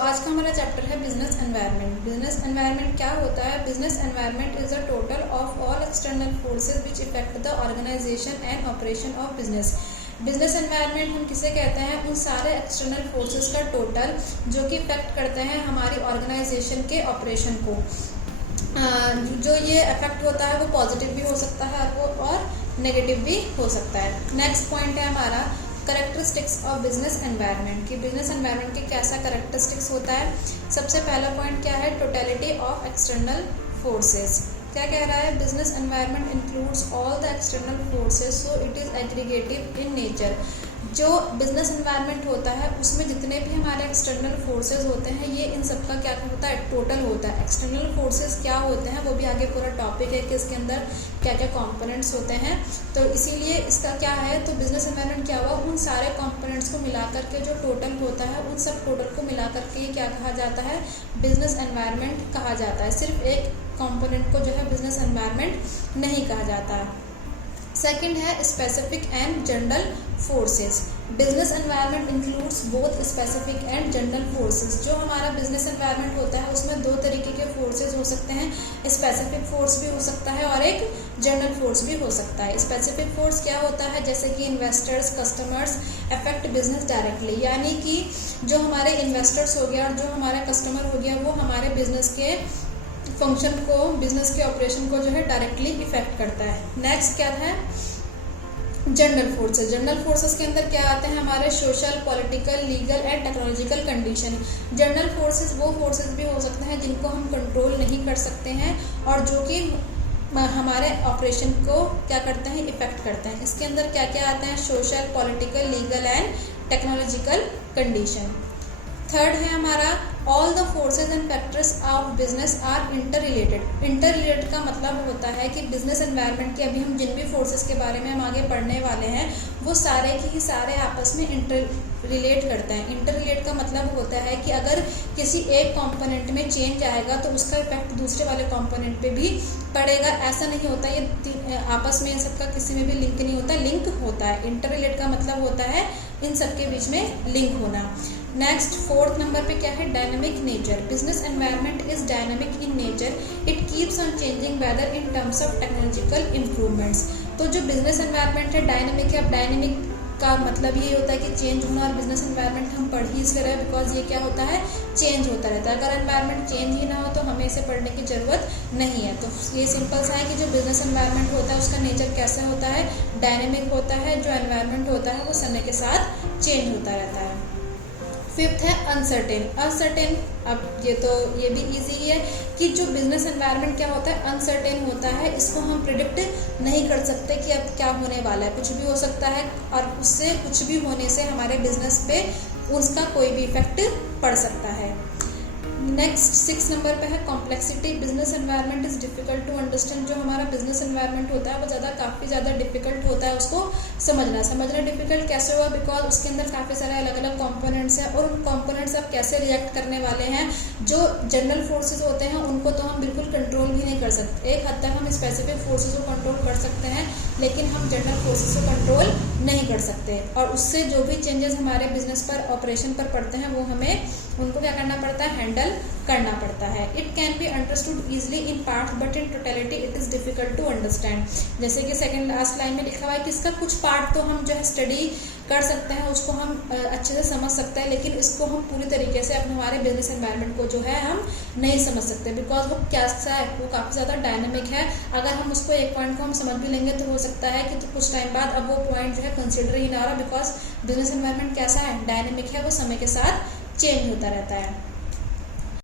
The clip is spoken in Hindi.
आज का हमारा चैप्टर है बिजनेस एनवायरनमेंट। बिजनेस एनवायरनमेंट क्या होता है? Business environment is the total of all external forces which effect the organisation and operation of business. Business environment हम किसे कहते हैं? उन सारे एक्सटर्नल फोर्सेस का टोटल जो कि इफेक्ट करते हैं हमारी ऑर्गेनाइजेशन के ऑपरेशन को। जो ये इफेक्ट होता है वो पॉजिटिव भी हो सकता है और नेगेटिव भी हो सकता है। नेक्स्ट पॉइंट है हमारा करेक्टरिस्टिक्स ऑफ बिजनेस एनवायरनमेंट की बिजनेस एनवायरनमेंट के कैसा करेक्टरिस्टिक्स होता है। सबसे पहला पॉइंट क्या है? Totality of external forces. क्या कह रहा है? Business environment includes all the external forces so it is aggregative in nature. जो बिजनेस एनवायरनमेंट होता है उसमें जितने भी हमारे एक्सटर्नल फोर्सेस होते हैं ये इन सबका क्या होता है? टोटल होता है। एक्सटर्नल फोर्सेस क्या होते हैं वो भी आगे पूरा टॉपिक है कि इसके अंदर क्या क्या कंपोनेंट्स होते हैं। तो इसीलिए इसका क्या है, तो बिजनेस एनवायरनमेंट क्या हुआ, उन सारे कंपोनेंट्स को मिला करके जो टोटल होता है उन सब टोटल को मिला करके क्या कहा जाता है? बिजनेस एनवायरनमेंट कहा जाता है। सिर्फ एक कंपोनेंट को जो है बिजनेस एनवायरनमेंट नहीं कहा जाता है। सेकंड है specific and general forces. Business environment includes both specific and general forces. जो हमारा बिजनेस एनवायरनमेंट होता है उसमें दो तरीके के फोर्सेस हो सकते हैं। स्पेसिफिक फोर्स भी हो सकता है और एक जनरल फोर्स भी हो सकता है। स्पेसिफिक फोर्स क्या होता है? जैसे कि investors, customers affect business directly, यानी कि जो हमारे इन्वेस्टर्स हो गया और जो हमारा कस्टमर हो गया वो हमारे बिजनेस के फंक्शन को, बिजनेस के ऑपरेशन को जो है डायरेक्टली इफेक्ट करता है। नेक्स्ट क्या है? General forces. जनरल फोर्सेस के अंदर क्या आते हैं? हमारे social, political, legal and technological condition. General forces वो फोर्सेस भी हो सकते हैं जिनको हम कंट्रोल नहीं कर सकते हैं और जो कि हमारे ऑपरेशन को क्या करते हैं? इफेक्ट करते हैं। इसके अंदर क्या क्या आते हैं? Social, political, legal and technological condition. Third है हमारा all the forces and factors of business are interrelated. Interrelated का मतलब होता है कि बिजनेस एनवायरनमेंट के अभी हम जिन भी फोर्सेस के बारे में हम आगे पढ़ने वाले हैं वो सारे के ही सारे आपस में इंटर रिलेट करते हैं। इंटर रिलेट का मतलब होता है कि अगर किसी एक कंपोनेंट में चेंज आएगा तो उसका इफेक्ट दूसरे वाले कंपोनेंट पे भी पड़ेगा। ऐसा नहीं होता, ये आपस में इन सबका किसी में भी लिंक नहीं होता, लिंक होता है। इंटर रिलेट का मतलब होता है इन सबके बीच में लिंक होना। नेक्स्ट फोर्थ नंबर पे क्या है? Dynamic nature. Business environment is dynamic in nature, it keeps on changing whether in terms of technological improvements. तो जो बिजनेस एनवायरनमेंट है डायनामिक है। अब डायनामिक का मतलब ये होता है कि चेंज होना, और बिजनेस एनवायरनमेंट हम पढ़ ही इसलिए रहे बिकॉज ये क्या होता है? चेंज होता रहता है। अगर एनवायरनमेंट चेंज ही ना हो तो हमें इसे पढ़ने की ज़रूरत नहीं है। तो ये सिंपल सा है कि जो बिजनेस एनवायरनमेंट होता है उसका नेचर कैसा होता है? डायनेमिक होता है। जो एनवायरनमेंट होता है वो समय के साथ चेंज होता रहता है। फिफ्थ है अनसर्टेन। अनसर्टेन, अब ये भी इजी है कि जो बिजनेस एनवायरनमेंट क्या होता है? अनसर्टेन होता है। इसको हम प्रिडिक्ट नहीं कर सकते कि अब क्या होने वाला है, कुछ भी हो सकता है और उससे कुछ भी होने से हमारे बिजनेस पे उसका कोई भी इफेक्ट पड़ सकता है। नेक्स्ट 6 नंबर पे है complexity. Business environment is difficult to understand. जो हमारा बिजनेस एनवायरनमेंट होता है वो काफ़ी ज़्यादा डिफिकल्ट होता है उसको समझना डिफिकल्ट कैसे हुआ? बिकॉज उसके अंदर काफ़ी सारे अलग अलग कंपोनेंट्स हैं और उन कंपोनेंट्स अब कैसे रिएक्ट करने वाले हैं। जो जनरल फोर्सेस होते हैं उनको तो हम बिल्कुल कंट्रोल भी नहीं कर सकते। एक हद तक हम स्पेसिफिक फोर्सेस को कंट्रोल कर सकते हैं लेकिन हम जनरल फोर्सेस को कंट्रोल नहीं कर सकते, और उससे जो भी चेंजेस हमारे बिजनेस पर, ऑपरेशन पर पड़ते हैं वो हमें उनको क्या करना पड़ता है? हैंडल करना पड़ता है। It can be understood easily in part but in totality it is difficult to understand. जैसे कि सेकंड लास्ट लाइन में लिखा हुआ है कि इसका कुछ पार्ट तो हम जो है स्टडी कर सकते हैं, उसको हम अच्छे से समझ सकते हैं, लेकिन इसको हम पूरी तरीके से अपने हमारे बिजनेस एनवायरनमेंट को जो है हम नहीं समझ सकते बिकॉज वो कैसा है? वो काफ़ी ज़्यादा डायनेमिक है। अगर हम उसको एक पॉइंट को हम समझ भी लेंगे तो हो सकता है कि तो कुछ टाइम बाद अब वो पॉइंट जो है कंसिडर ही ना रहा बिकॉज बिजनेस एनवायरनमेंट कैसा है? डायनेमिक है, वो समय के साथ चेंज होता रहता है।